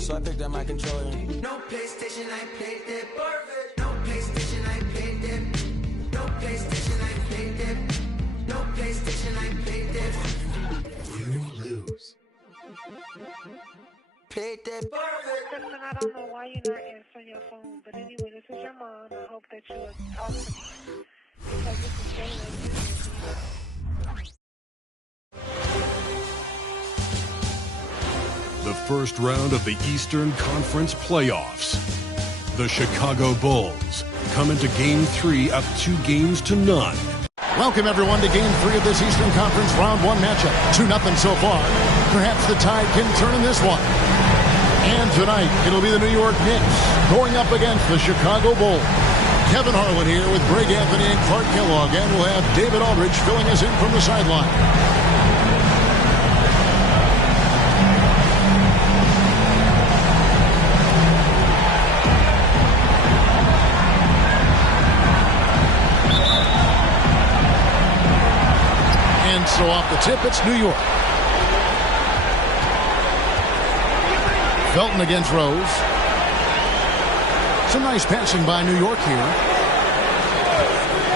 so I picked up my controller. No PlayStation, I played that perfect. No PlayStation, I played that. No PlayStation, I played that. No PlayStation, I played that. You lose. Played that perfect. Listen, I don't know why you're not answering your phone, but anyway, this is your mom. I hope that you will talk to me because this is Jayla. The first round of the Eastern Conference playoffs. The Chicago Bulls come into Game 3 up 2-0. Welcome, everyone, to Game 3 of this Eastern Conference Round 1 matchup. 2-0 so far. Perhaps the tide can turn in this one. And tonight, it'll be the New York Knicks going up against the Chicago Bulls. Kevin Harlan here with Greg Anthony and Clark Kellogg, and we'll have David Aldridge filling us in from the sideline. So off the tip, it's New York. Felton against Rose. Some nice passing by New York here.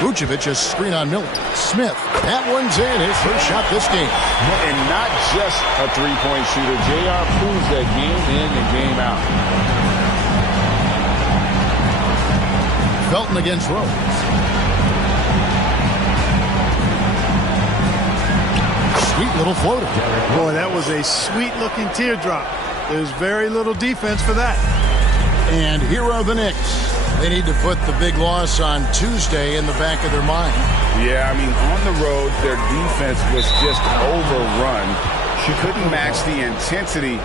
Vucevic, a screen on Miller. Smith, that one's in. His first shot this game. And not just a three-point shooter. JR proves that game in and game out. Felton against Rose. Sweet little floater. Boy, that was a sweet-looking teardrop. There's very little defense for that. And here are the Knicks. They need to put the big loss on Tuesday in the back of their mind. Yeah, I mean, on the road, their defense was just overrun. She couldn't match the intensity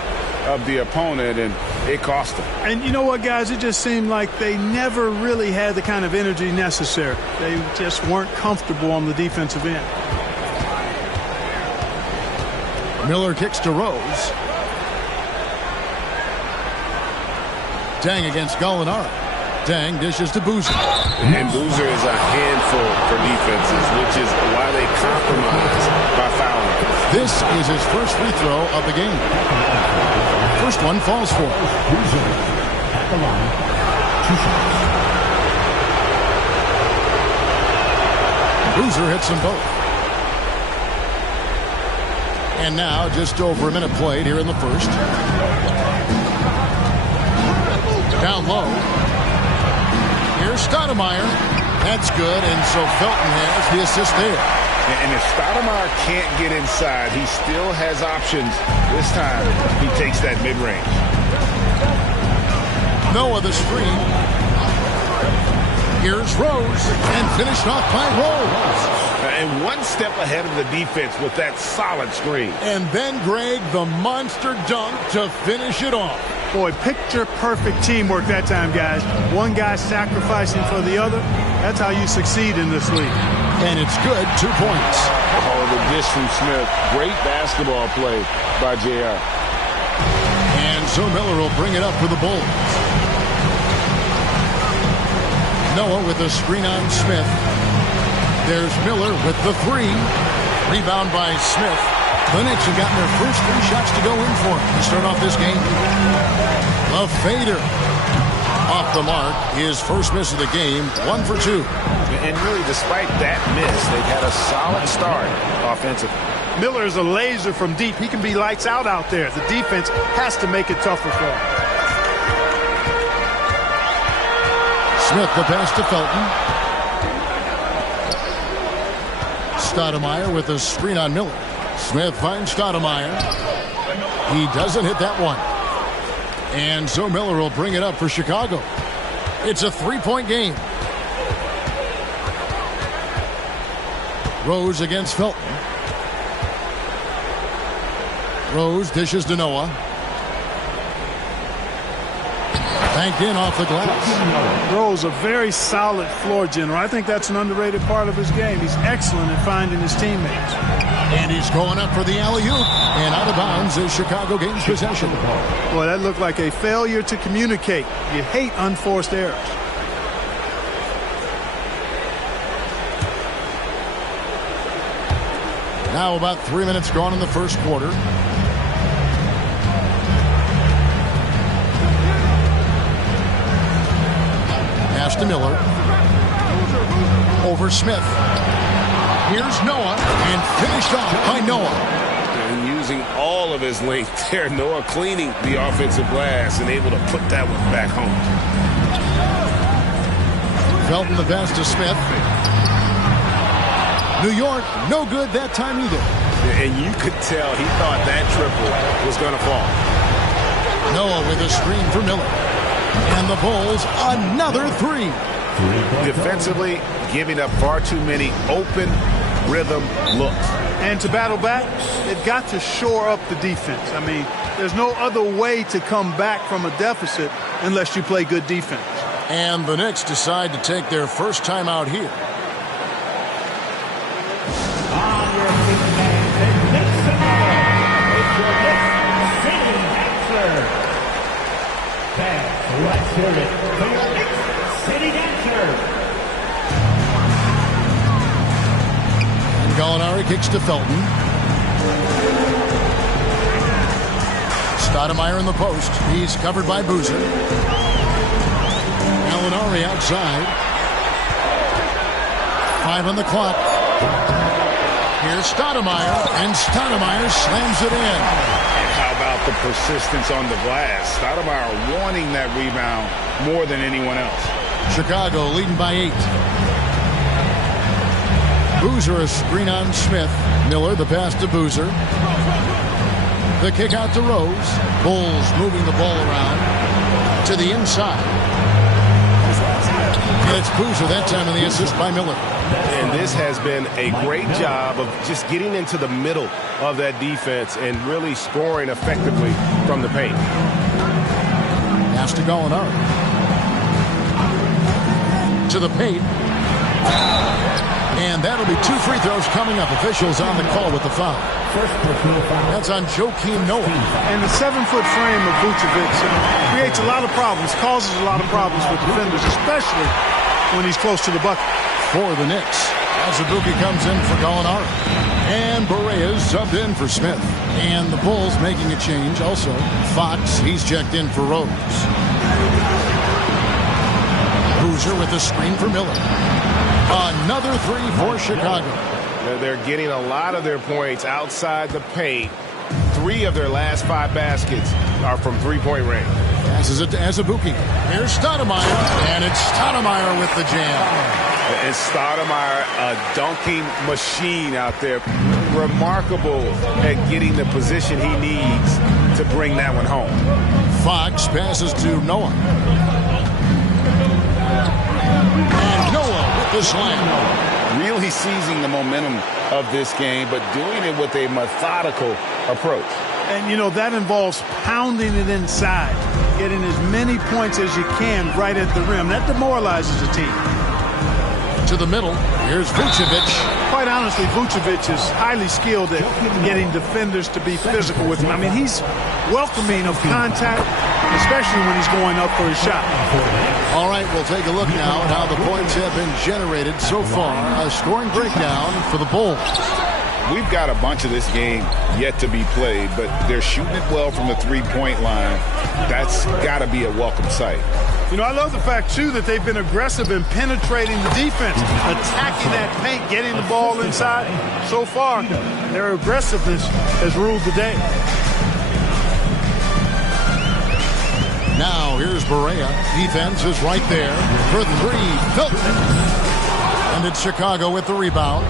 of the opponent, and it cost them. And you know what, guys? It just seemed like they never really had the kind of energy necessary. They just weren't comfortable on the defensive end. Miller kicks to Rose. Dang against Gallinari. Dang dishes to Boozer. And Boozer is a handful for defenses, which is why they compromise by fouling. This is his first free throw of the game. First one falls for him. Boozer at the line. 2 shots. Boozer hits them both. And now, just over a minute played here in the first. Down low. Here's Stoudemire. That's good, and so Felton has the assist there. And if Stoudemire can't get inside, he still has options. This time, he takes that mid-range. Noah the screen. Here's Rose, and finished off by Rose. And one step ahead of the defense with that solid screen. And then, Greg, the monster dunk to finish it off. Boy, picture-perfect teamwork that time, guys. One guy sacrificing for the other. That's how you succeed in this league. And it's good, 2 points. Oh, the dish from Smith. Great basketball play by JR. And so Miller will bring it up for the Bulls. Noah with a screen on Smith. There's Miller with the three. Rebound by Smith. The Knicks have gotten their first 3 shots to go in for him to start off this game. A fader. Off the mark. His first miss of the game. 1 for 2. And really, despite that miss, they've had a solid start offensively. Miller is a laser from deep. He can be lights out there. The defense has to make it tougher for him. Smith the pass to Felton. Stoudemire with a screen on Miller. Smith finds Stoudemire. He doesn't hit that one. And so Miller will bring it up for Chicago. It's a 3-point game. Rose against Felton. Rose dishes to Noah. Banked in off the glass. Rose, a very solid floor general. I think that's an underrated part of his game. He's excellent at finding his teammates. And he's going up for the alley-oop. And out of bounds as Chicago gains possession. Boy, that looked like a failure to communicate. You hate unforced errors. Now about 3 minutes gone in the first quarter. to Miller. Over Smith. Here's Noah, and finished off by Noah. And using all of his length there, Noah cleaning the offensive glass and able to put that one back home. Felton the pass to Smith. New York, no good that time either. And you could tell he thought that triple was going to fall. Noah with a screen for Miller. And the Bulls, another three. Defensively, giving up far too many open rhythm looks. And to battle back, they've got to shore up the defense. I mean, there's no other way to come back from a deficit unless you play good defense. And the Knicks decide to take their first time out here. On your feet, fans, and Knicks tonight. It's your Knicks City Dancer. Fans, let's hear it for your Knicks City Dancer. Gallinari kicks to Felton. Stoudemire in the post. He's covered by Boozer. Gallinari outside. 5 on the clock. Here's Stoudemire, and Stoudemire slams it in. And how about the persistence on the glass? Stoudemire wanting that rebound more than anyone else. Chicago leading by 8. Boozer a screen on Smith. Miller the pass to Boozer. The kick out to Rose. Bulls moving the ball around to the inside. And it's Boozer that time in the assist by Miller. And this has been a great job of just getting into the middle of that defense and really scoring effectively from the paint. Pass to Gallinari. To the paint. And that'll be 2 free throws coming up. Officials on the call with the foul. That's on Joakim Noah. And the 7-foot frame of Vucevic creates a lot of problems, causes a lot of problems with defenders, especially when he's close to the bucket. For the Knicks, Azubuike comes in for Gallinari. And Barea subbed in for Smith. And the Bulls making a change also. Fox, he's checked in for Rose. Boozer with the screen for Miller. Another 3 for Chicago. They're getting a lot of their points outside the paint. 3 of their last 5 baskets are from three-point range. Passes it to Azubuike. Here's Stoudemire, and it's Stoudemire with the jam. And Stoudemire, a dunking machine out there. Remarkable at getting the position he needs to bring that one home. Fox passes to Noah. And Noah with the slam. Really seizing the momentum of this game, but doing it with a methodical approach. And, you know, that involves pounding it inside, getting as many points as you can right at the rim. That demoralizes a team. To the middle, here's Vucevic. Quite honestly, Vucevic is highly skilled at getting defenders to be physical with him. I mean, he's welcoming of contact, especially when he's going up for his shot. All right, we'll take a look now at how the points have been generated so far. A scoring breakdown for the Bulls. We've got a bunch of this game yet to be played, but they're shooting it well from the three-point line. That's got to be a welcome sight. You know, I love the fact, too, that they've been aggressive in penetrating the defense, attacking that paint, getting the ball inside. So far, their aggressiveness has ruled the day. Now, here's Barea. Defense is right there for 3. Felton. And it's Chicago with the rebound.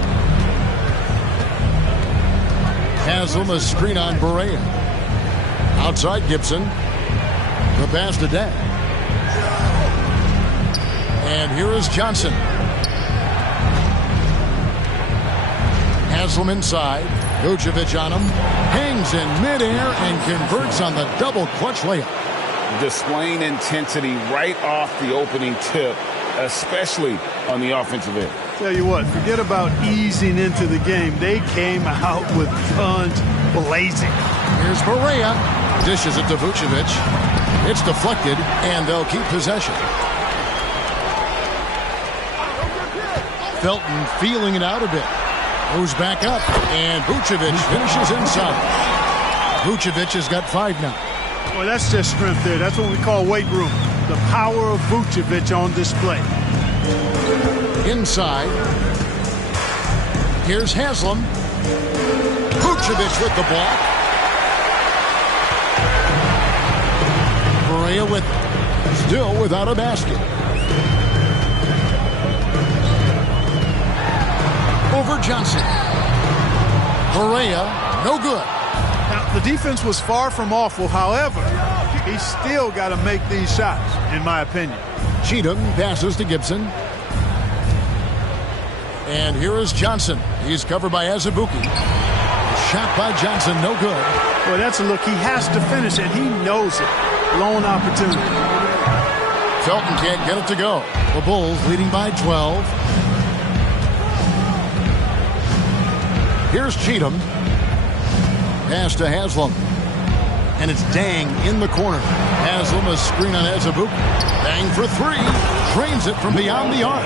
Haslam, a screen on Barea. Outside Gibson. The pass to Dent. And here is Johnson. Haslam inside. Vucevic on him. Hangs in midair and converts on the double clutch layup. Displaying intensity right off the opening tip, especially on the offensive end. Tell you what, forget about easing into the game. They came out with guns blazing. Here's Barea. Dishes it to Vucevic. It's deflected, and they'll keep possession. Felton feeling it out a bit. Goes back up, and Vucevic finishes inside. Vucevic has got 5 now. Well, that's just strength there. That's what we call weight room. The power of Vucevic on display. Inside. Here's Haslam. Vucevic with the block. Correa with it. Still without a basket. Over Johnson. Correa, no good. Now, the defense was far from awful. However, he still got to make these shots, in my opinion. Cheatham passes to Gibson. And here is Johnson. He's covered by Azubuike. Shot by Johnson, no good. Boy, that's a look. He has to finish it. He knows it. Lone opportunity. Felton can't get it to go. The Bulls leading by 12. Here's Cheatham. Pass to Haslam. And it's Dang in the corner. Haslam, a screen on Azubuike. Dang for three. Drains it from beyond the arc.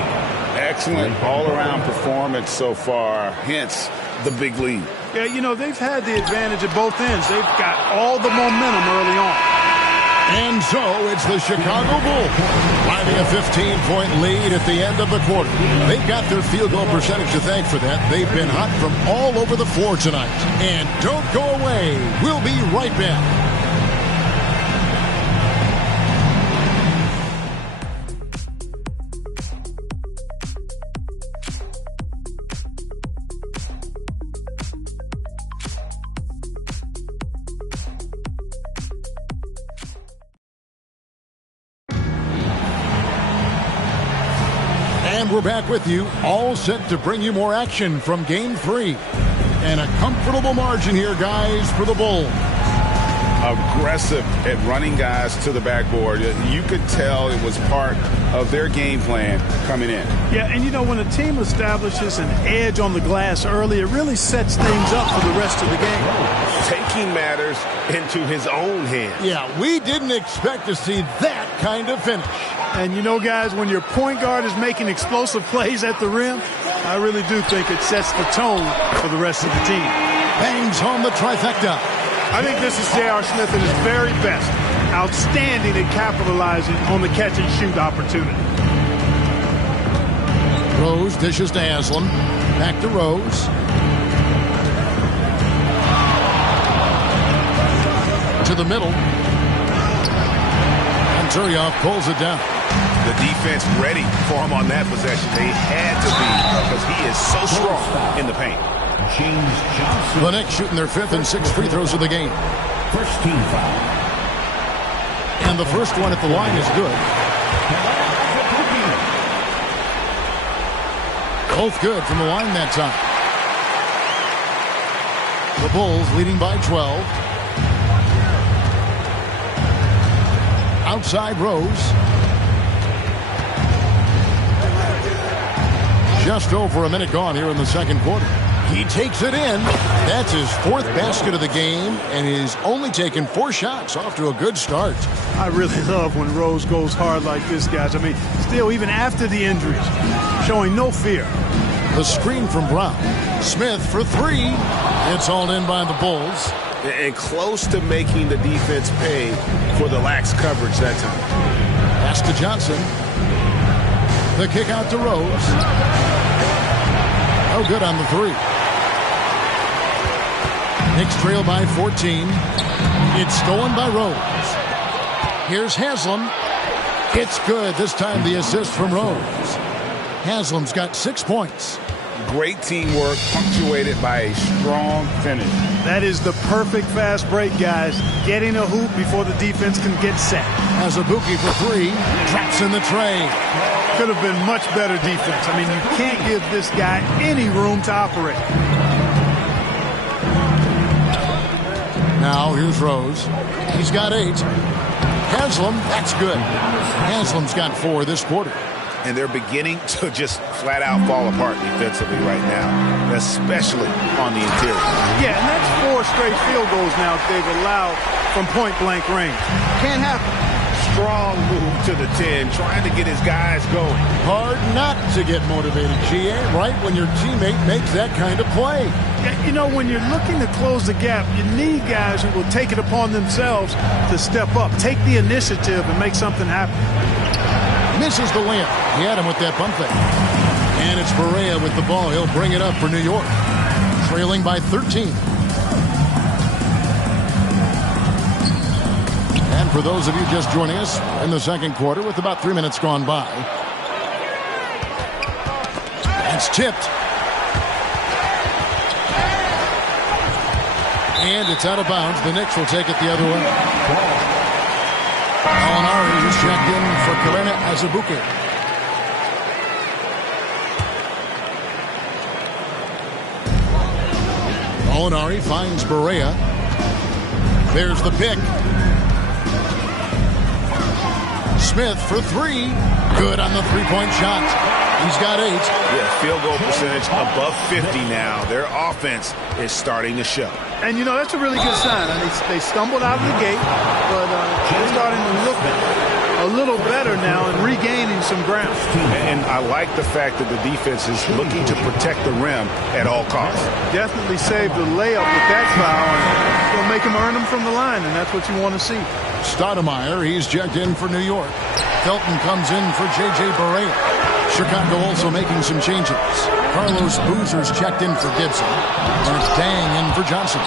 Excellent all-around performance so far, hence the big lead. Yeah, you know, they've had the advantage at both ends. They've got all the momentum early on. And so it's the Chicago Bulls climbing a 15-point lead at the end of the quarter. They've got their field goal percentage to thank for that. They've been hot from all over the floor tonight. And don't go away. We'll be right back. We're back with you, all set to bring you more action from Game 3. And a comfortable margin here, guys, for the Bulls. Aggressive at running guys to the backboard. You could tell it was part of their game plan coming in. Yeah, and you know, when a team establishes an edge on the glass early, it really sets things up for the rest of the game. Taking matters into his own hands. Yeah, we didn't expect to see that kind of finish. And you know, guys, when your point guard is making explosive plays at the rim, I really do think it sets the tone for the rest of the team. Bangs home the trifecta. I think this is J.R. Smith at his very best. Outstanding at capitalizing on the catch-and-shoot opportunity. Rose dishes to Haslam. Back to Rose. To the middle. And Turioff pulls it down. The defense ready for him on that possession. They had to be because he is so strong in the paint. James Johnson. The Knicks shooting their 5th and 6th free throws of the game. First team foul. And the first one at the line is good. Both good from the line that time. The Bulls leading by 12. Outside Rose. Just over a minute gone here in the second quarter. He takes it in. That's his 4th basket of the game, and he's only taken 4 shots. Off to a good start. I really love when Rose goes hard like this, guys. I mean, still, even after the injuries, showing no fear. The screen from Brown. Smith for 3. It's hauled in by the Bulls. And close to making the defense pay for the lax coverage that time. Pass to Johnson. The kick out to Rose. No good on the 3. Knicks trail by 14. It's stolen by Rose. Here's Haslam. It's good. This time the assist from Rose. Haslam's got 6 points. Great teamwork punctuated by a strong finish. That is the perfect fast break, guys. Getting a hoop before the defense can get set. Azubuike for 3. Traps in the tray. Could have been much better defense. I mean, you can't give this guy any room to operate. Now here's Rose. He's got 8. Haslam, that's good. Haslam's got 4 this quarter. And they're beginning to just flat out fall apart defensively right now, especially on the interior. Yeah, and that's 4 straight field goals now they've allowed from point-blank range. Can't happen. Strong move to the 10, trying to get his guys going. Hard not to get motivated, GA, right when your teammate makes that kind of play. Yeah, you know, when you're looking to close the gap, you need guys who will take it upon themselves to step up, take the initiative, and make something happen. Misses the layup. He had him with that pump fake. And it's Barea with the ball. He'll bring it up for New York. Trailing by 13. And for those of you just joining us in the second quarter with about 3 minutes gone by. It's tipped. And it's out of bounds. The Knicks will take it the other way. Alinari is checked in for Kalena Azubuike. Alinari finds Barea. There's the pick. Smith for three. Good on the three-point shot. He's got 8. Yeah, field goal percentage above 50 now. Their offense is starting to show. And, you know, that's a really good sign. I mean, they stumbled out of the gate, but they're starting to look a little better now and regaining some ground. And I like the fact that the defense is looking to protect the rim at all costs. Definitely saved the layup with that foul, and it'll make him earn them from the line, and that's what you want to see. Stoudemire, he's checked in for New York. Felton comes in for J.J. Barea. Chicago also making some changes. Carlos Boozer's checked in for Gibson. And it's Dang in for Johnson.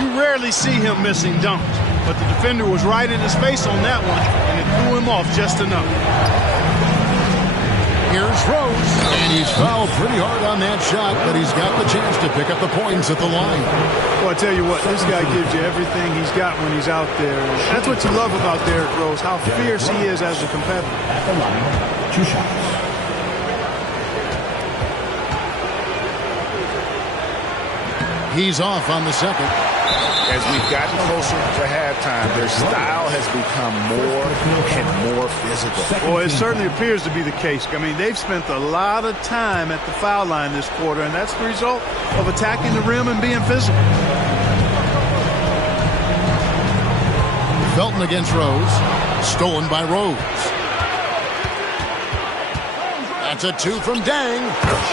You rarely see him missing dunks, but the defender was right in his face on that one, and it threw him off just enough. Here's Rose, and he's fouled pretty hard on that shot, but he's got the chance to pick up the points at the line. Well, I tell you what, this guy gives you everything he's got when he's out there. That's what you love about Derrick Rose, how fierce he is as a competitor. At the line, 2 shots. He's off on the second. As we've gotten closer to halftime, their style has become more and more physical. Well, it certainly appears to be the case. I mean, they've spent a lot of time at the foul line this quarter, and that's the result of attacking the rim and being physical. Felton against Rose. Stolen by Rose. That's a 2 from Dang.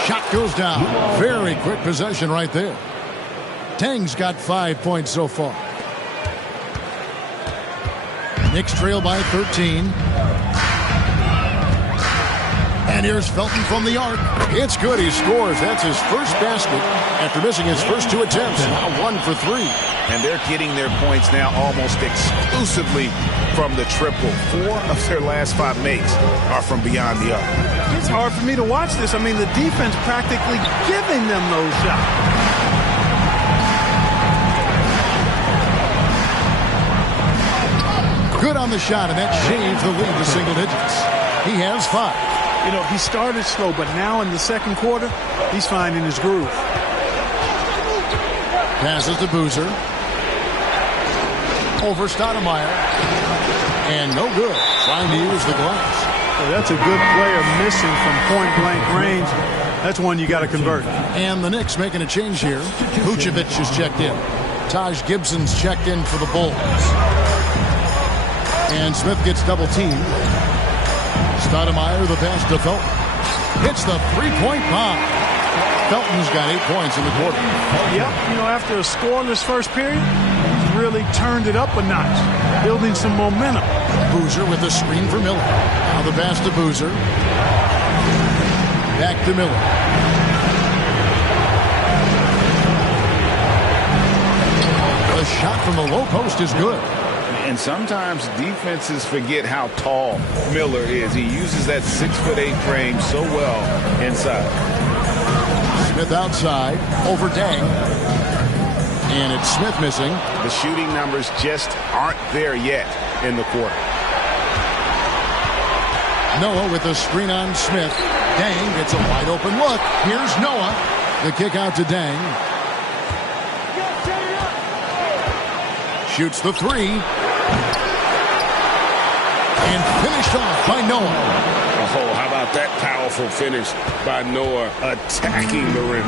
Shot goes down. Very quick possession right there. Dang's got 5 points so far. Knicks trail by 13. And here's Felton from the arc. It's good. He scores. That's his first basket after missing his first 2 attempts. Now 1 for 3. And they're getting their points now almost exclusively from the triple. 4 of their last 5 makes are from beyond the arc. It's hard for me to watch this. I mean, the defense practically giving them those shots. Good on the shot, and that shaves the lead to single digits. He has 5. You know, he started slow, but now in the second quarter, he's finding his groove. Passes to Boozer. Over Stoudemire. And no good. Trying to use the glass. Well, that's a good player missing from point-blank range. That's one you got to convert. And the Knicks making a change here. Vucevic is checked in. Taj Gibson's checked in for the Bulls. And Smith gets double-teamed. Stoudemire, the pass to Felton. Hits the three-point bomb. Felton's got 8 points in the quarter. Yep, you know, after a scoreless first period, he's really turned it up a notch, building some momentum. Boozer with the screen for Miller. Now the pass to Boozer. Back to Miller. The shot from the low post is good. And sometimes defenses forget how tall Miller is. He uses that 6'8" frame so well inside. Smith outside, over Dang. And it's Smith missing. The shooting numbers just aren't there yet in the quarter. Noah with a screen on Smith. Dang gets a wide open look. Here's Noah. The kick out to Dang. Shoots the 3. And finished off by Noah. Oh, how about that powerful finish by Noah attacking the rim.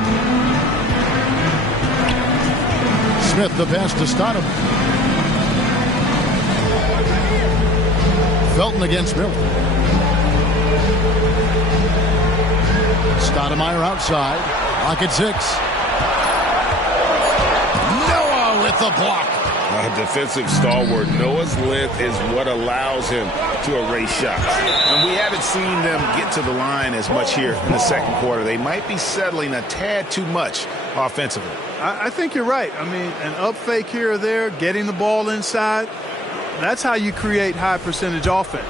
Smith the pass to Stoudemire. Felton against Miller. Stoudemire outside. Lock at 6. Noah with the block. A defensive stalwart. Noah's length is what allows him to erase shots. And we haven't seen them get to the line as much here in the second quarter. They might be settling a tad too much offensively. I think you're right. I mean, an up fake here or there, getting the ball inside, that's how you create high percentage offense.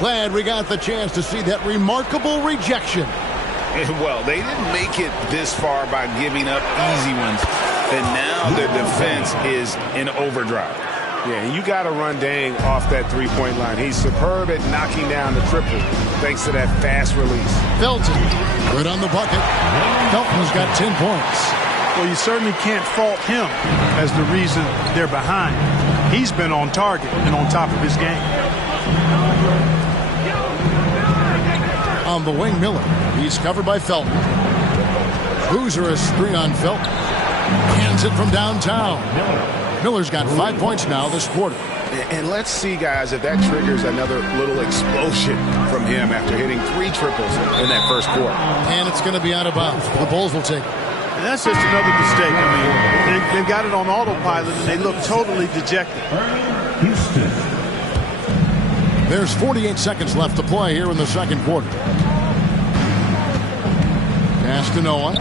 Glad we got the chance to see that remarkable rejection. Well, they didn't make it this far by giving up easy ones. And now their defense is in overdrive. Yeah, and you got to run Deng off that three-point line. He's superb at knocking down the triple thanks to that fast release. Felton, good on the bucket. Felton's got 10 points. Well, you certainly can't fault him as the reason they're behind. He's been on target and on top of his game. On the wing, Miller. He's covered by Felton. Boozer a screen on Felton. Hands it from downtown. Miller's got 5 points now this quarter. And let's see, guys, if that triggers another little explosion from him after hitting 3 triples in that first quarter. And it's going to be out of bounds. The Bulls will take it. And that's just another mistake. I mean, they've got it on autopilot, and they look totally dejected. There's 48 seconds left to play here in the second quarter. Pass to Noah.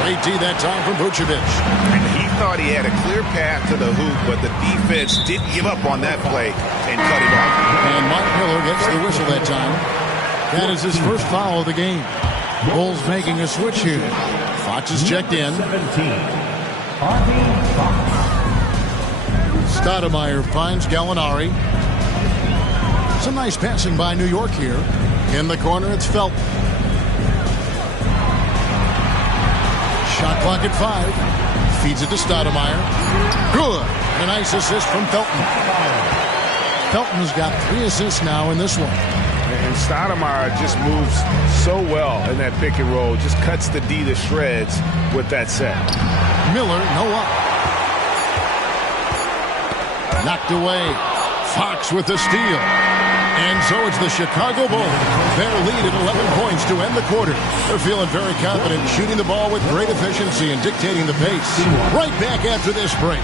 Great D that time from Vucevic. And he thought he had a clear path to the hoop, but the defense didn't give up on that play and cut him off. And Mark Miller gets the whistle that time. That is his first foul of the game. Bulls making a switch here. Fox is checked in. Stoudemire finds Gallinari. Some nice passing by New York here. In the corner, it's Felton. Shot clock at 5. Feeds it to Stoudemire. Good. And a nice assist from Felton. Felton's got 3 assists now in this one. And Stoudemire just moves so well in that pick and roll. Just cuts the D to shreds with that set. Miller, no up. Knocked away. Fox with the steal. And so it's the Chicago Bulls. Their lead at 11 points to end the quarter. They're feeling very confident, shooting the ball with great efficiency and dictating the pace. Right back after this break.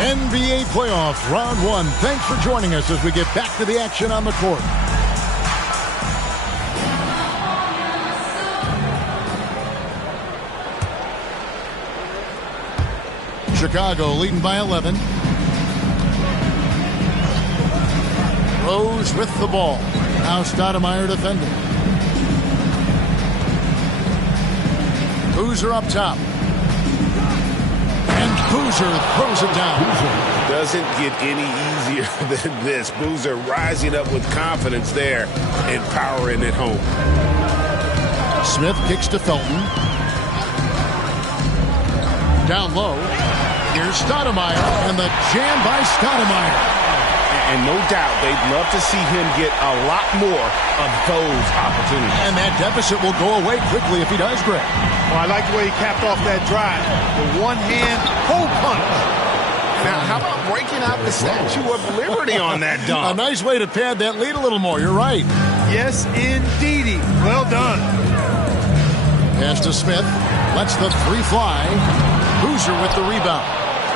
NBA playoffs, round 1. Thanks for joining us as we get back to the action on the court. Chicago leading by 11. Rose with the ball. Now Stoudemire defending. Boozer up top. And Boozer throws it down. Doesn't get any easier than this. Boozer rising up with confidence there and powering it home. Smith kicks to Felton. Down low. Here's Stoudemire, and the jam by Stoudemire. And no doubt they'd love to see him get a lot more of those opportunities. And that deficit will go away quickly if he does, Greg. Well, I like the way he capped off that drive. The one-hand hole punch. Now, how about breaking out the Statue of Liberty on that dunk? A nice way to pad that lead a little more. You're right. Yes, indeedy. Well done. Pass to Smith. Lets the 3 fly. Boozer with the rebound.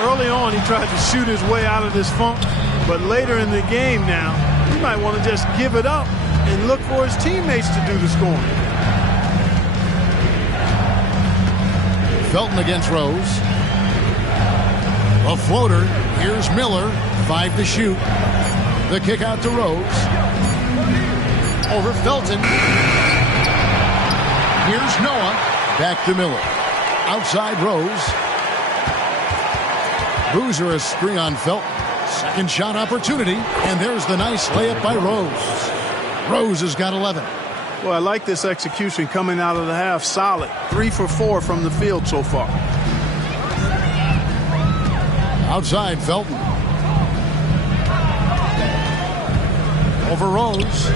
Early on, he tried to shoot his way out of this funk, but later in the game now, he might want to just give it up and look for his teammates to do the scoring. Felton against Rose. A floater. Here's Miller. 5 to shoot. The kick out to Rose. Over Felton. Here's Noah. Back to Miller. Outside Rose. Boozer a screen on Felton. Second shot opportunity. And there's the nice layup by Rose. Rose has got 11. Well, I like this execution coming out of the half. Solid. 3 for 4 from the field so far. Outside Felton. Over Rose.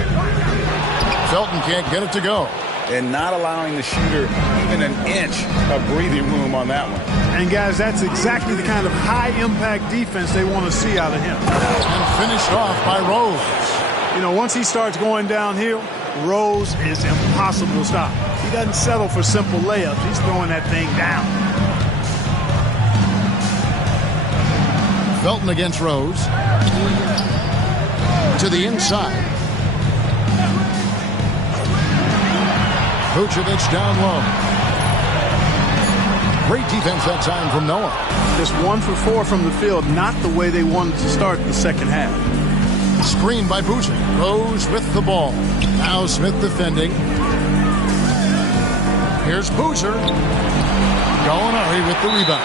Felton can't get it to go. and not allowing the shooter even an inch of breathing room on that one. And, guys, that's exactly the kind of high-impact defense they want to see out of him. And finished off by Rose. You know, once he starts going downhill, Rose is impossible to stop. He doesn't settle for simple layups. He's throwing that thing down. Felton against Rose. To the inside. Vucevic down low. Great defense that time from Noah. Just 1 for 4 from the field, not the way they wanted to start the second half. Screen by Boozer. Rose with the ball. Now Smith defending. Here's Boozer. Gallinari with the rebound.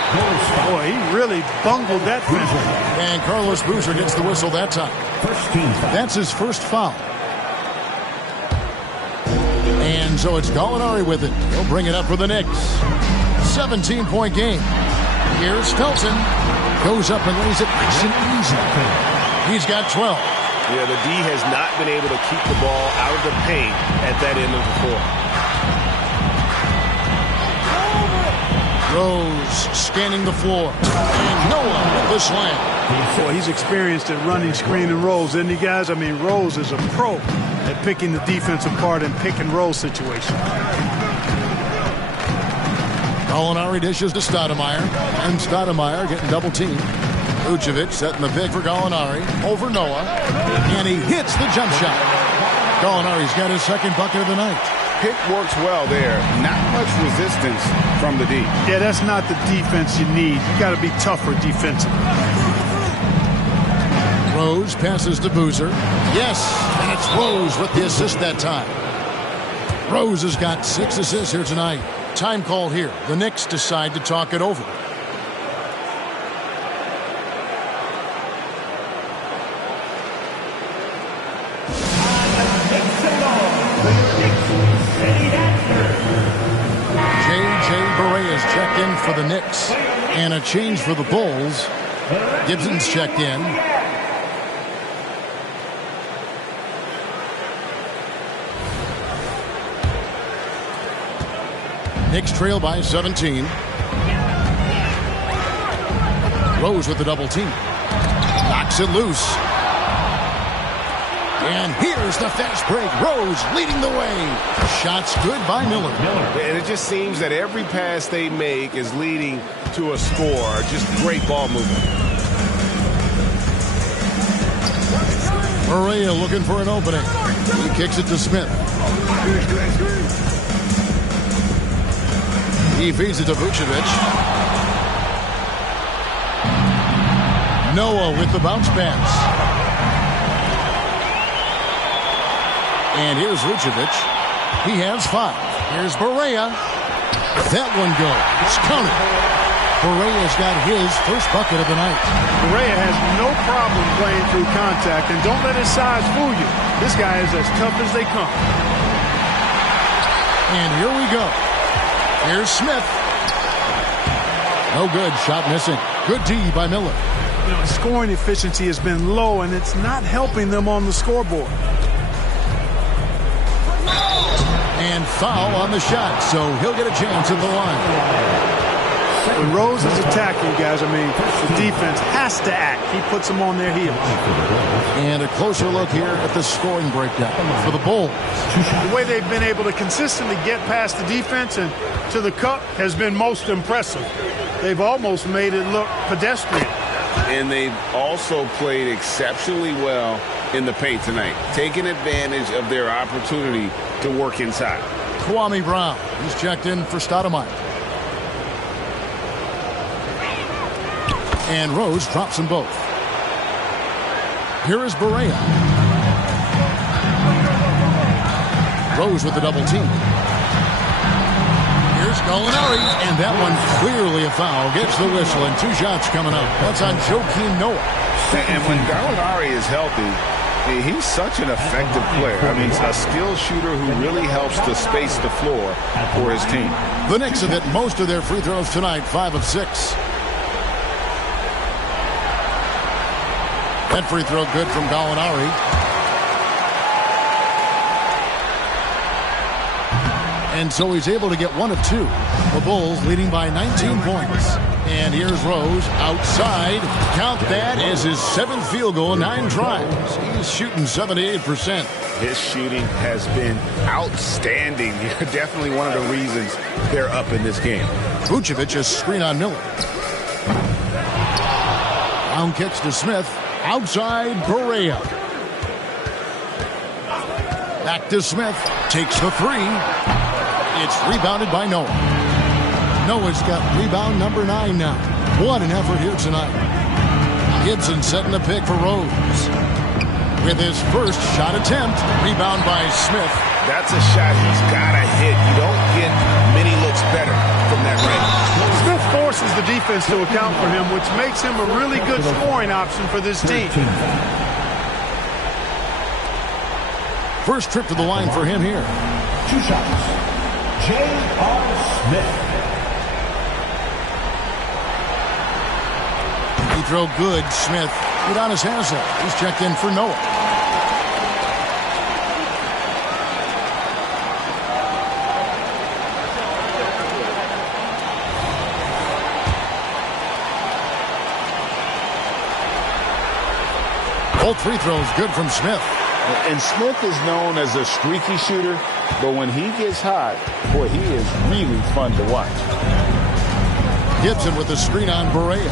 Boy, he really bungled that finish. And Carlos Boozer gets the whistle that time. That's his first foul. And so it's Gallinari with it. He'll bring it up for the Knicks. 17-point game. Here's Felton. Goes up and lays it nice and easy. He's got 12. Yeah, the D has not been able to keep the ball out of the paint at that end of the floor. Rose scanning the floor. And Noah with the slam. Boy, he's experienced at running screen and rolls, isn't he, guys? I mean, Rose is a pro at picking the defense apart in pick and roll situations. Gallinari dishes to Stoudemire. And Stoudemire getting double teamed. Vucevic setting the pick for Gallinari over Noah. And he hits the jump shot. Gallinari's got his second bucket of the night. Pick works well there. Not much resistance from the D. Yeah, that's not the defense you need. You got to be tougher defensively. Rose passes to Boozer. Yes, and it's Rose with the assist that time. Rose has got 6 assists here tonight. Time call here. The Knicks decide to talk it over. J.J. Barea checked in for the Knicks. And a change for the Bulls. Gibson's checked in. Knicks trail by 17. Rose with the double team. Knocks it loose. And here's the fast break. Rose leading the way. Shots good by Miller. And it just seems that every pass they make is leading to a score. Just great ball movement. Barea looking for an opening. He kicks it to Smith. He feeds it to Vucevic. Noah with the bounce pass. And here's Vucevic. He has 5. Here's Barea. That one goes. It's counted. Barea's got his first bucket of the night. Barea has no problem playing through contact, and don't let his size fool you. This guy is as tough as they come. And here we go. Here's Smith. No good. Shot missing. Good D by Miller. You know, scoring efficiency has been low, and it's not helping them on the scoreboard. And foul on the shot, so he'll get a chance at the line. When Rose is attacking, guys, I mean, the defense has to act. He puts them on their heels. And a closer look here at the scoring breakdown for the Bulls. The way they've been able to consistently get past the defense and to the cup has been most impressive. They've almost made it look pedestrian. And they've also played exceptionally well in the paint tonight, taking advantage of their opportunity to work inside. Kwame Brown, he's checked in for Stoudemire. And Rose drops them both. Here is Barea. Rose with the double team. Here's Gallinari, and that one clearly a foul. Gets the whistle, and 2 shots coming up. That's on Joakim Noah. And when Gallinari is healthy, he's such an effective player. I mean, a skilled shooter who really helps to space the floor for his team. The Knicks have hit most of their free throws tonight, 5 of 6. That free throw good from Gallinari. And so he's able to get 1 of 2. The Bulls leading by 19 points. And here's Rose outside. Count that as his 7th field goal, 9 tries. He's shooting 78%. His shooting has been outstanding. Definitely one of the reasons they're up in this game. Vucevic a screen on Miller. Down kicks to Smith. Outside, Barea. Back to Smith. Takes the 3. It's rebounded by Noah. Noah's got rebound number 9 now. What an effort here tonight. Gibson setting the pick for Rose. With his first shot attempt. Rebound by Smith. That's a shot he's got to hit. You don't get many looks better from that range. Smith forces the defense to account for him, which makes him a really good scoring option for this team. First trip to the line for him here. 2 shots. J.R. Smith. He throw good. Smith. Udonis Haslem. He's checked in for Noah. Both free throws good from Smith. And Smith is known as a streaky shooter, but when he gets hot, boy, he is really fun to watch. Gibson with the screen on Barea.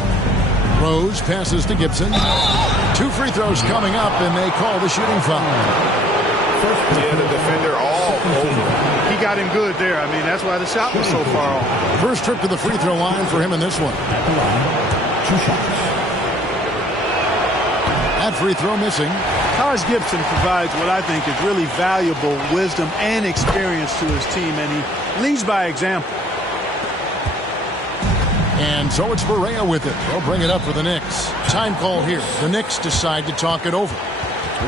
Rose passes to Gibson. 2 free throws coming up, and they call the shooting foul. Yeah, the defender all over. He got him good there. I mean, that's why the shot was so far off. First trip to the free throw line for him in this one. At the line, 2 shots. That free throw missing. Taj Gibson provides what I think is really valuable wisdom and experience to his team, and he leads by example. And so it's Barea with it. They'll bring it up for the Knicks. Time call here. The Knicks decide to talk it over.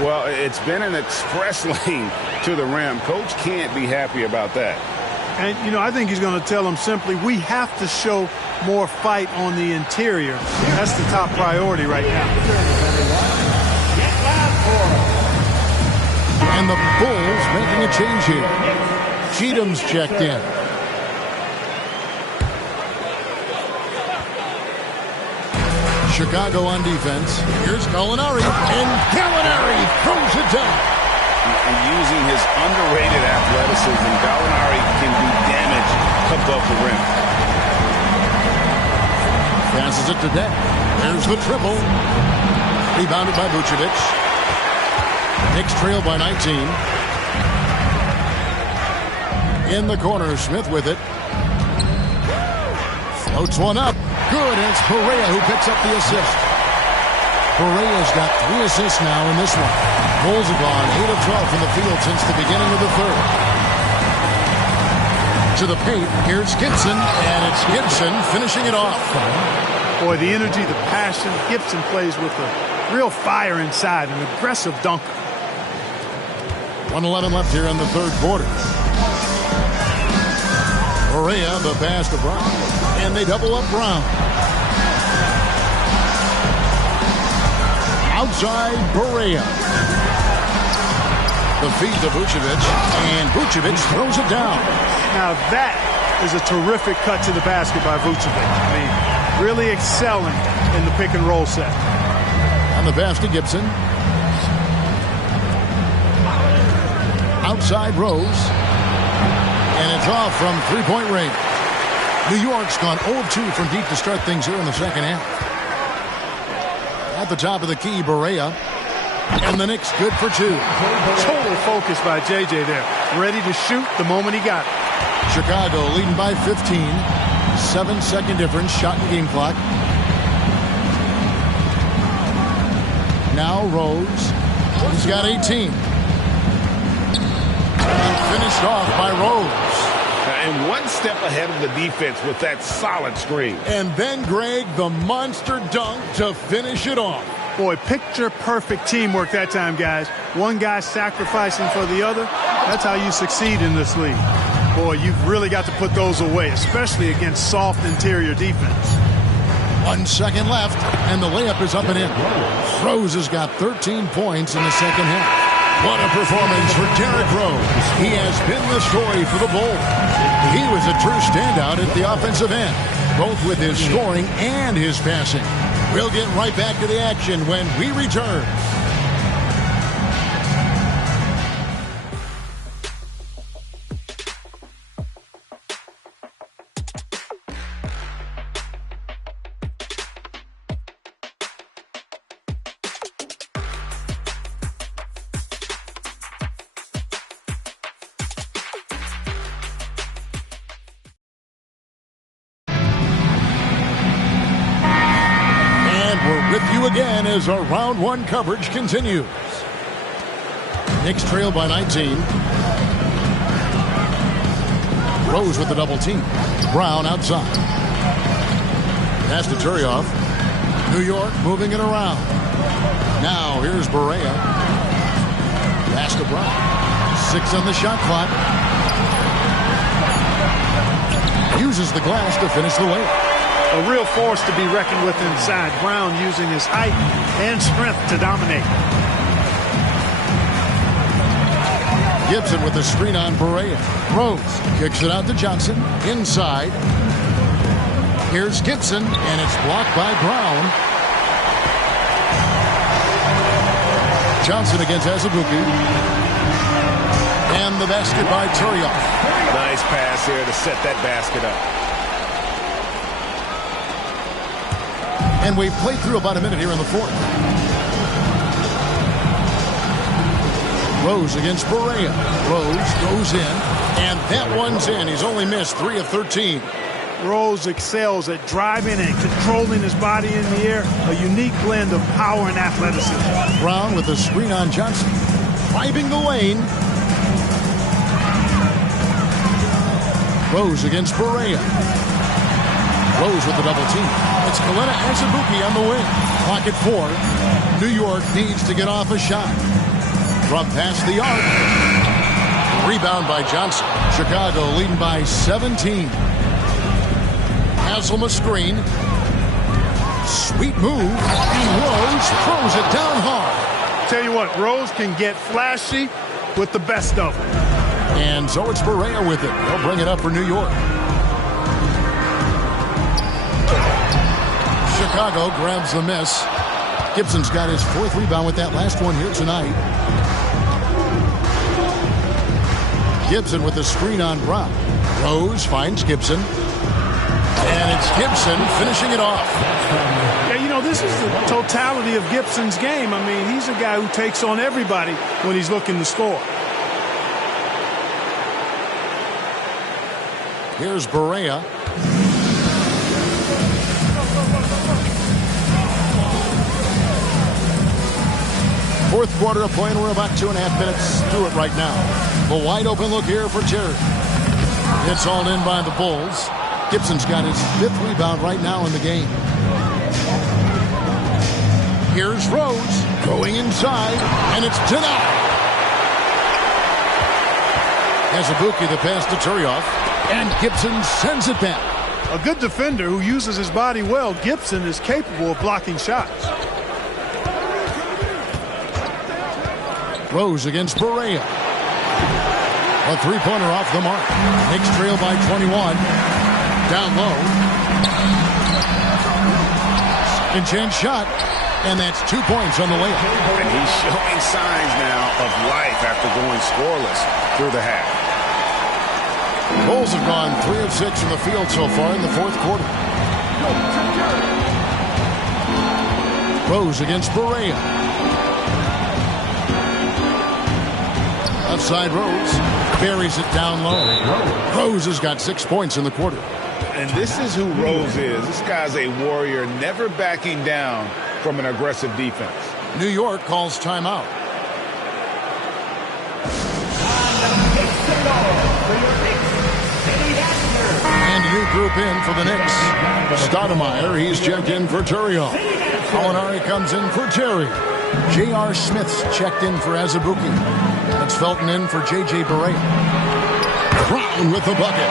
Well, it's been an express lane to the rim. Coach can't be happy about that. And, you know, I think he's going to tell them simply, we have to show more fight on the interior. That's the top priority right now. And the Bulls making a change here. Cheatham's checked in. Chicago on defense. Here's Gallinari. And Gallinari throws it down. And using his underrated athleticism, Gallinari can do damage above the rim. Passes it to Deck. There's the triple. Rebounded by Vucevic. Knicks trail by 19. In the corner, Smith with it. Floats one up. Good. It's Barea who picks up the assist. Barea's got 3 assists now in this one. Bulls have gone 8 of 12 from the field since the beginning of the third. To the paint, here's Gibson, and it's Gibson finishing it off. Boy, the energy, the passion, Gibson plays with a real fire inside, an aggressive dunker. 1:11 left here in the third quarter. Barea, the pass to Brown, and they double up Brown. Outside, Barea. The feed to Vucevic, and Vucevic throws it down. Now that is a terrific cut to the basket by Vucevic. I mean, really excelling in the pick and roll set. On the pass to Gibson. Outside Rose. And it's off from three-point range. New York's gone 0 of 2 from deep to start things here in the second half. At the top of the key, Barea. And the Knicks good for 2. Total focus by JJ there. Ready to shoot the moment he got it. Chicago leading by 15. 7-second difference, shot and game clock. Now Rose. He's got 18. And finished off by Rose. And one step ahead of the defense with that solid screen. And then Greg, the monster dunk to finish it off. Boy, picture-perfect teamwork that time, guys. One guy sacrificing for the other. That's how you succeed in this league. Boy, you've really got to put those away, especially against soft interior defense. 1 second left, and the layup is up and in. Rose has got 13 points in the second half. What a performance for Derrick Rose. He has been the story for the Bulls. He was a true standout at the offensive end, both with his scoring and his passing. We'll get right back to the action when we return. With you again as our round one coverage continues. Knicks trail by 19. Rose with the double team. Brown outside. Pass to Turioff. New York moving it around. Now here's Barea. Pass to Brown. 6 on the shot clock. Uses the glass to finish the layup. A real force to be reckoned with inside. Brown using his height and strength to dominate. Gibson with the screen on Barea. Rose kicks it out to Johnson. Inside. Here's Gibson, and it's blocked by Brown. Johnson against Azubuike. And the basket by Turioff. Nice pass here to set that basket up. And we've played through about a minute here in the fourth. Rose against Barea. Rose goes in, and that one's in. He's only missed 3 of 13. Rose excels at driving and controlling his body in the air. A unique blend of power and athleticism. Brown with the screen on Johnson. Driving the lane. Rose against Barea. Rose with the double team. It's Galena Azubuike on the wing. Clock at 4. New York needs to get off a shot. From past the arc. Rebound by Johnson. Chicago leading by 17. Hasselma screen. Sweet move. And Rose throws it down hard. Tell you what, Rose can get flashy with the best of them. And so it's Barea with it. They'll bring it up for New York. Chicago grabs the miss. Gibson's got his 4th rebound with that last one here tonight. Gibson with the screen on Brown. Rose finds Gibson. And it's Gibson finishing it off. Yeah, you know, this is the totality of Gibson's game. I mean, he's a guy who takes on everybody when he's looking to score. Here's Barea. Fourth quarter of play, and we're about 2.5 minutes through it right now. A wide open look here for Terry. It's all in by the Bulls. Gibson's got his 5th rebound right now in the game. Here's Rose going inside, and it's denied. Azubuike the pass to Turioff, and Gibson sends it back. A good defender who uses his body well, Gibson is capable of blocking shots. Rose against Barea. A 3-pointer off the mark. Knicks trail by 21. Down low. Second chance shot. And that's 2 points on the layup. And he's showing signs now of life after going scoreless through the half. Bulls have gone 3 of 6 from the field so far in the fourth quarter. Rose against Barea. Outside Rose. Buries it down low. Rose has got 6 points in the quarter. And this is who Rose is. This guy's a warrior, never backing down from an aggressive defense. New York calls timeout. And a new group in for the Knicks. Stoudemire, he's checked in for Turioff. Molinari comes in for Terry. J.R. Smith's checked in for Azubuike. That's Felton in for J.J. Barea. Brown with the bucket.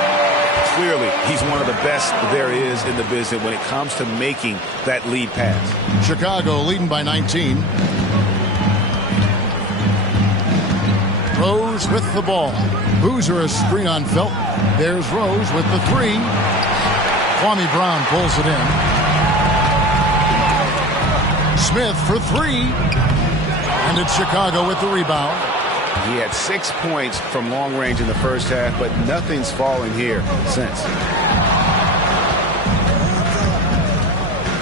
Clearly, he's one of the best there is in the business when it comes to making that lead pass. Chicago leading by 19. Rose with the ball. Boozer a screen on Felton. There's Rose with the three. Kwame Brown pulls it in. Smith for three. And it's Chicago with the rebound. He had 6 points from long range in the first half, but nothing's fallen here since.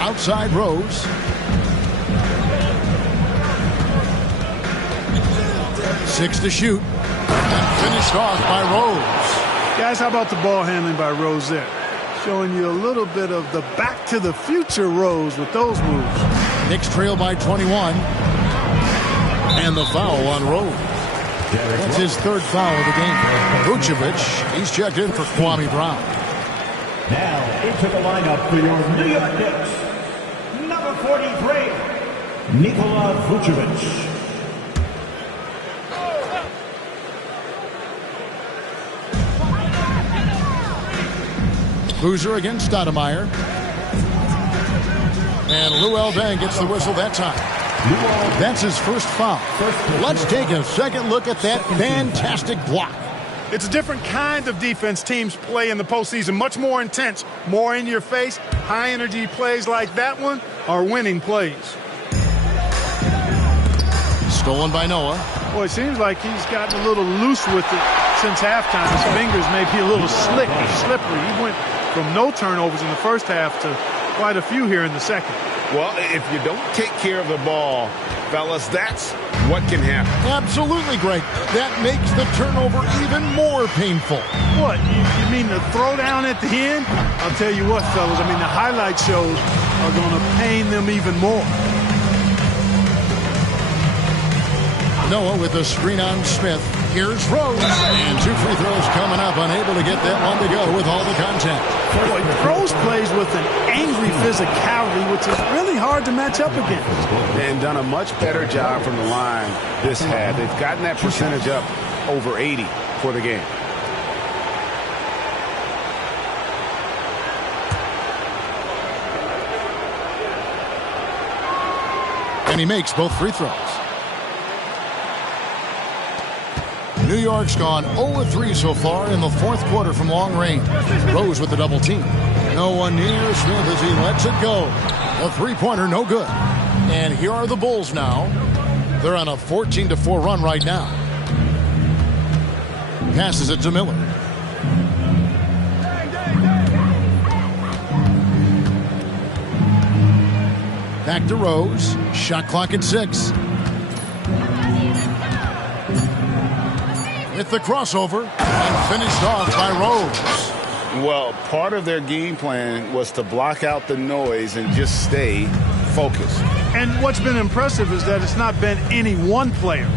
Outside Rose. Six to shoot. And finished off by Rose. Guys, how about the ball handling by Rose there? Showing you a little bit of the back to the future Rose with those moves. Knicks trail by 21. And the foul on Rose. That's his third foul of the game. Vucevic, he's checked in for Kwame Brown. Now into the lineup for your New York Knicks, number 43, Nikola Vucevic. Boozer against Stoudemire. And Luol Deng gets the whistle that time. That's his first foul. Let's take a second look at that fantastic block. It's a different kind of defense teams play in the postseason. Much more intense, more in your face. High energy plays like that one are winning plays. Stolen by Noah. Boy, it seems like he's gotten a little loose with it since halftime. His fingers may be a little slick or slippery. He went from no turnovers in the first half to quite a few here in the second. Well, if you don't take care of the ball, fellas, that's what can happen. Absolutely, Greg. That makes the turnover even more painful. What? You mean the throwdown at the end? I'll tell you what, fellas. I mean, the highlight shows are going to pain them even more. Noah with a screen on Smith. Here's Rose. And two free throws coming up. Unable to get that one to go with all the contact. Boy, Rose plays with an angry physicality, which is really hard to match up against. And done a much better job from the line this half. They've gotten that percentage up over 80 for the game. And he makes both free throws. New York's gone 0-3 so far in the fourth quarter from long range. Rose with the double team. No one near Smith as he lets it go. A three-pointer, no good. And here are the Bulls now. They're on a 14-4 run right now. Passes it to Miller. Back to Rose. Shot clock at 6. With the crossover and finished off by Rose. Well, part of their game plan was to block out the noise and just stay focused. And what's been impressive is that it's not been any one player.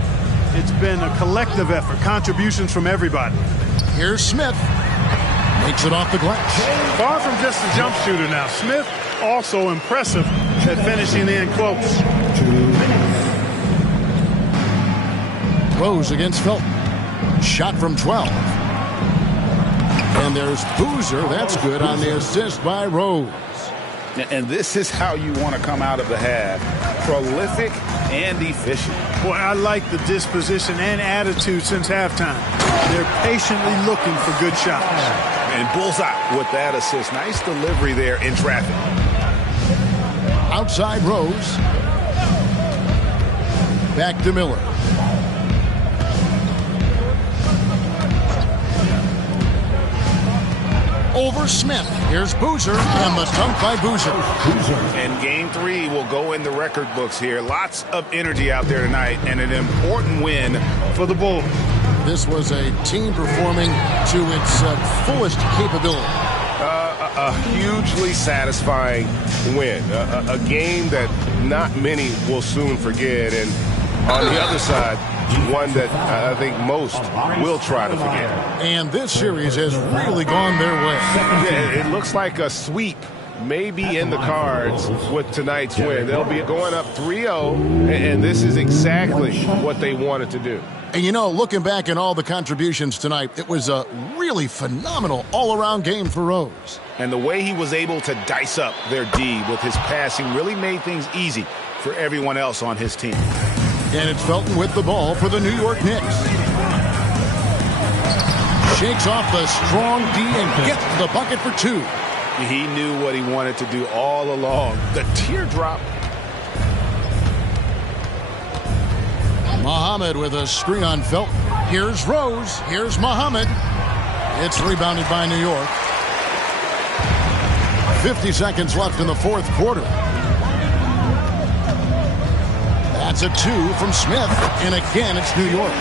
It's been a collective effort, contributions from everybody. Here's Smith. Makes it off the glass. Far from just a jump shooter now. Smith also impressive at finishing in close. 2 minutes. Rose against Felton. Shot from 12. And there's Boozer. That's good on the assist by Rose. And this is how you want to come out of the half. Prolific and efficient. Boy, I like the disposition and attitude since halftime. They're patiently looking for good shots. And bullseye with that assist. Nice delivery there in traffic. Outside Rose. Back to Miller. Over Smith. Here's Boozer, and the dunk by Boozer. And game 3 will go in the record books here. Lots of energy out there tonight, and an important win for the Bulls. This was a team performing to its fullest capability. A hugely satisfying win. A game that not many will soon forget. And on the other side, one that I think most will try to forget. And this series has really gone their way. Yeah, it looks like a sweep may be in the cards with tonight's win. They'll be going up 3-0, and this is exactly what they wanted to do. And you know, looking back at all the contributions tonight, it was a really phenomenal all-around game for Rose. And the way he was able to dice up their D with his passing really made things easy for everyone else on his team. And it's Felton with the ball for the New York Knicks. shakes off the strong D and gets the bucket for 2. He knew what he wanted to do all along. The teardrop. Muhammad with a screen on Felton. Here's Rose. Here's Muhammad. It's rebounded by New York. 50 seconds left in the fourth quarter. That's a 2 from Smith. And again, it's New York.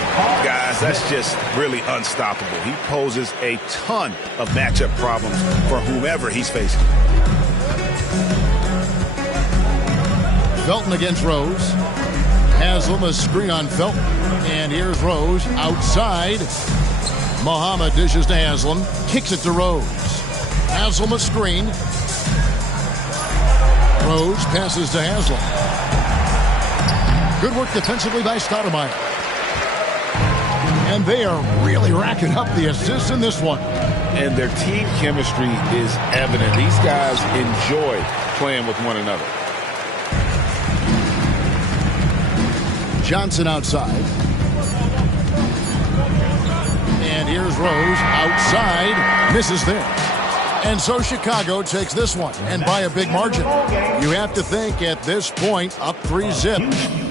Guys, that's just really unstoppable. He poses a ton of matchup problems for whomever he's facing. Felton against Rose. Haslam, a screen on Felton. And here's Rose outside. Muhammad dishes to Haslam. Kicks it to Rose. Haslam a screen. Rose passes to Haslam. Good work defensively by Stoudemire. And they are really racking up the assists in this one. And their team chemistry is evident. These guys enjoy playing with one another. Johnson outside. And here's Rose outside. Misses there. And so Chicago takes this one, and by a big margin. You have to think at this point, up 3-zip.